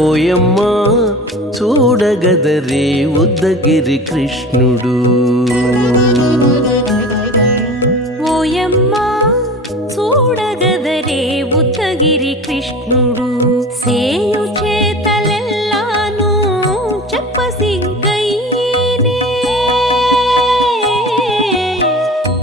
పోయమ్మ చూడగదరే ఉద్దగిరి కృష్ణుడు. ఓయమ్మ చూడగదరే ఉద్దగిరి కృష్ణుడు. సేయు చేతలెల్లాను చెప్పసిగ్గయ్యేనే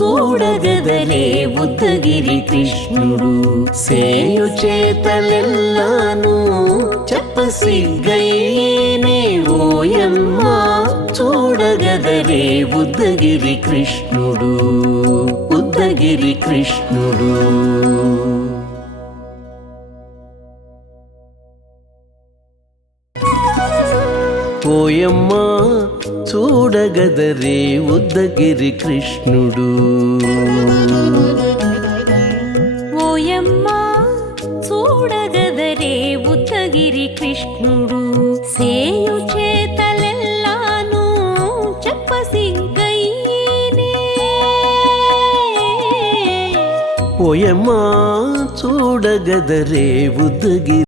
చూడగదలే ఉద్దగిరి కృష్ణుడు. సేయు చేతలెల్లాను చెప్పసిగ్గయ్యేనే ఓయమ్మా. చూడగదలే ఉద్దగిరి కృష్ణుడు ఉద్దగిరి కృష్ణుడు. ఓయమ్మా చూడగదరే ఉద్దగిరి కృష్ణుడు. ఓయమ్మా చూడగదరే ఉత్తగిరి కృష్ణుడు. సేయు చేతలెల్లాను చెప్పసిగ్గైనే ఓయమ్మా చూడగదరే ఉద్దగిరి